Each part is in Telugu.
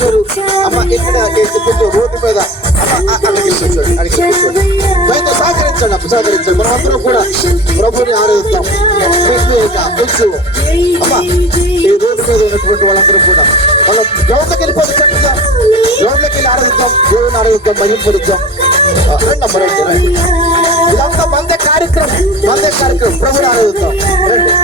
కూర్చోరు అమ్మ, ఇక్కడ కూర్చో రోడ్డు మీద అమ్మ అక్కడికి కూర్చోండి, అడిగి కూర్చోండి. దయతో సహకరించండి మనం అందరం కూడా ప్రభుని ఆరాధిద్దాం. కొంచెం అమ్మ ఈ రోడ్డు మీద ఉన్నటువంటి వాళ్ళందరూ కూడా మనం గ్రౌండ్లోకి వెళ్ళిపోతే చక్కగా గ్రౌండ్లోకి వెళ్ళి ఆరాధిద్దాం, దేవుని ఆరాధిద్దాం, మహింపరుద్దాం. రండి అమ్మ, రండి. ఇదంతా మందే కార్యక్రమం ప్రభుని ఆరాధిద్దాం. రండి.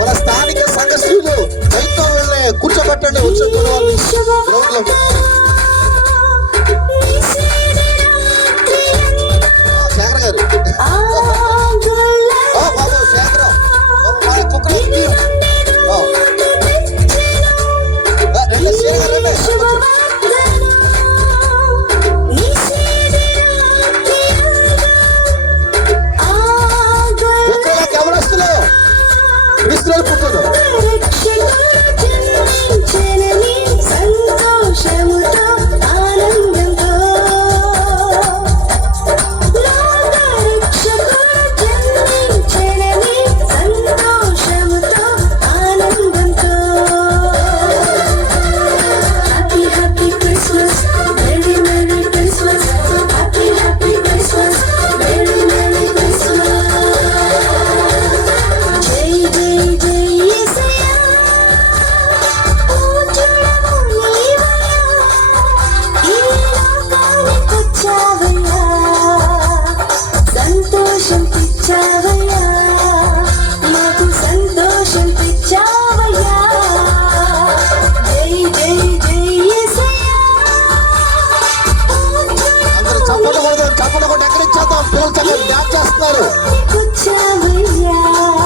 మన స్థానిక సంఘస్థులు దయతో వెళ్ళే కూర్చోబెట్టండి. వచ్చేస్తున్న వాళ్ళు గ్రౌండ్ లో శేఖర్ గారు, బాబు శేఖర్ కుక్కలు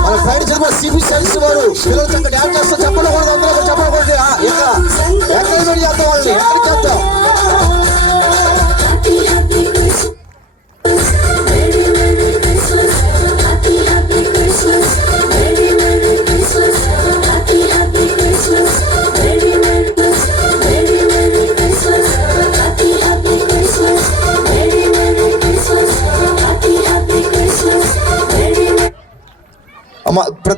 మన ఫ్రైడ్ సిబిసిఎల్సి వారు పిల్లలు చక్కగా డ్యాన్స్